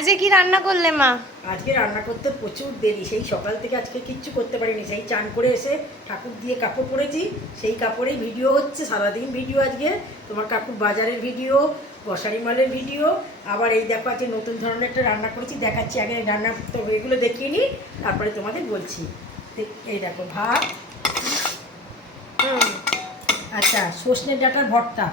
আজকে কি রান্না করলে মা? আজকে রান্না করতে প্রচুর দেরি, সেই সকাল থেকে আজকে কিচ্ছু করতে পারিনি। সেই চান করে এসে ঠাকুর দিয়ে কাপড় পরেছি, সেই কাপড়েই ভিডিও হচ্ছে, সারাদিন ভিডিও। আজকে তোমার কাকুর বাজারের ভিডিও, গ্রসারি মালের ভিডিও, আবার এই দেখো আজকে নতুন ধরনের একটা রান্না করেছি, দেখাচ্ছি। আগে রান্না তো এগুলো দেখিয়ে নিই, তারপরে তোমাদের বলছি। এই দেখো ভাত, আচ্ছা সজনে ডাঁটার ভর্তা।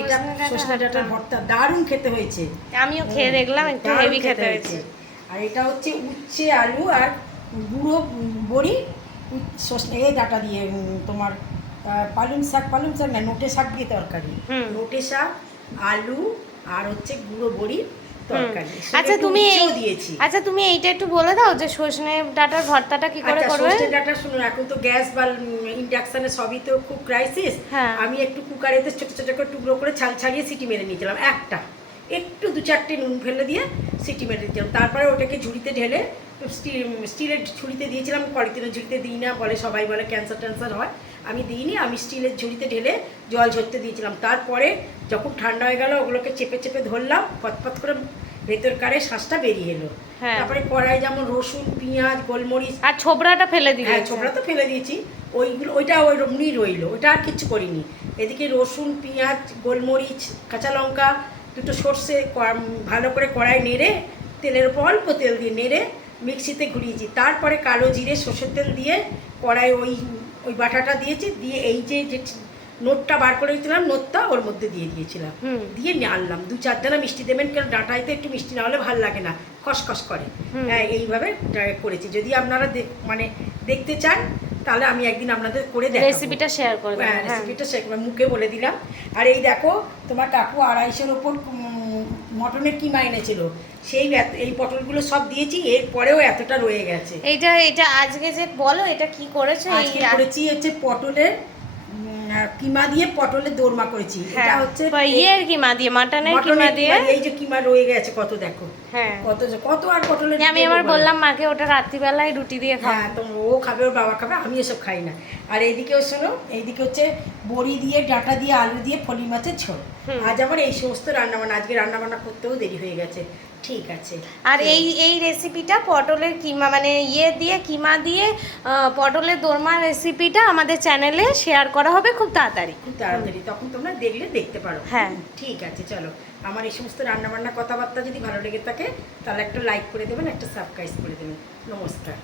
এটা সজনে ডাঁটার ভর্তা দারুণ খেতে হয়েছে, আমিও খেয়ে দেখলাম, একটু হেভি খেতে হয়েছে। আর এটা হচ্ছে উচ্ছে আলু আর গুঁড়ো বড়ি, সজনে এই ডাঁটা দিয়ে তোমার পালং শাক না, নোটে শাক দিয়ে তরকারি। নোটে শাক, আলু আর হচ্ছে গুঁড়ো বড়ি তরকারি। আচ্ছা তুমি এইটা একটু বলে দাও যে সজনে ডাঁটার ভর্তাটা কি করে করবে। সজনে ডাঁটা শুনুন, এখন তো গ্যাস বা ইন্ডাকশনে সবই তো খুব ক্রাইসিস। আমি একটু কুকারেতে ছোট ছোট করে টুকরো করে ছাল ছাড়িয়ে সিটি মেরে নিয়েছিলাম, একটু 2-4টে নুন ফেলে দিয়ে সিটি মেরে দিয়েছিলাম। তারপরে ওটাকে ঝুড়িতে ঢেলে স্টিলের ঝুড়িতে দিয়েছিলাম। পলিথিনের ঝুড়িতে দিই না, বলে সবাই বলে ক্যান্সার হয়, আমি দিইনি। আমি স্টিলের ঝুড়িতে ঢেলে জল ঝরতে দিয়েছিলাম। তারপরে যখন ঠান্ডা হয়ে গেল, ওগুলোকে চেপে চেপে ধরলাম, ফটফট করে ভেতরকারে শ্বাসটা বেরিয়ে এলো। তারপরে কড়াই যেমন রসুন, পেঁয়াজ, গোলমরিচ আর ছোবড়াটা ফেলে দিই। হ্যাঁ, ছোবড়া তো ফেলে দিয়েছি। ওইটা ওইরকমই রইলো, ওইটা আর কিচ্ছু করিনি। এদিকে রসুন, পেঁয়াজ, গোলমরিচ, কাঁচা লঙ্কা, দুটো সর্ষে ভালো করে কড়াই নেড়ে, তেলের উপর অল্প তেল দিয়ে নেড়ে মিক্সিতে ঘুরিয়েছি। তারপরে কালো জিরে, সর্ষের তেল দিয়ে কড়াই ওই বাটাটা দিয়েছি, দিয়ে এই যে নোটটা বার করে দিয়েছিলাম, নোটটা ওর মধ্যে দিয়ে দিয়েছিলাম, দিয়ে নাড়লাম। 2-4 দানা মিষ্টি দেবেন, কারণ ডাঁটাইতে একটু মিষ্টি না হলে ভালো লাগে না, খসখস করে। হ্যাঁ, এইভাবে করেছি। যদি আপনারা মানে দেখতে চান, তাহলে আমি একদিন আপনাদের করে দেখাবো, রেসিপিটা শেয়ার করে দেব। হ্যাঁ, রেসিপিটা শেয়ার করে মুখে বলে দিলাম। আর এই দেখো, তোমার কাকু 250-এর ওপর মটনের কিমা এনেছিল, এই পটলগুলো সব দিয়েছি, এরপরেও এতটা রয়ে গেছে। এটা আজকে যে বলো এটা কি করেছো? আজকে করেছি হচ্ছে পটলের কিমা দিয়ে পটলের দোরমা করেছি। এটা হচ্ছে কিমা দিয়ে, মাটনের কিমা দিয়ে। এই যে কিমা রয়ে গেছে কত, দেখো কত আর পটলের। আমি আবার বললাম মাকে ওটা রাত্রিবেলায় রুটি দিয়ে খাও। হ্যাঁ, তো ও খাবে, ওর বাবা খাবে, আমি এসব খাই না। আর এইদিকেও শোনো, এইদিকে হচ্ছে বড়ি দিয়ে, ডাঁটা দিয়ে, আলু দিয়ে ফলি মাছের ঝোল। আজ আমার এই সমস্ত রান্নাবান্না, আজকে রান্নাবান্না করতেও দেরি হয়ে গেছে। ঠিক আছে। আর এই রেসিপিটা পটলের কিমা মানে কিমা দিয়ে পটলের দোরমা রেসিপিটা আমাদের চ্যানেলে শেয়ার করা হবে খুব তাড়াতাড়ি। তখন তোমরা দেখতে পারো। হ্যাঁ, ঠিক আছে, চলো। আমার এই সমস্ত রান্নাবান্না কথাবার্তা যদি ভালো লেগে থাকে, তাহলে একটা লাইক করে দেবেন, একটা সাবস্ক্রাইব করে দেবেন। নমস্কার।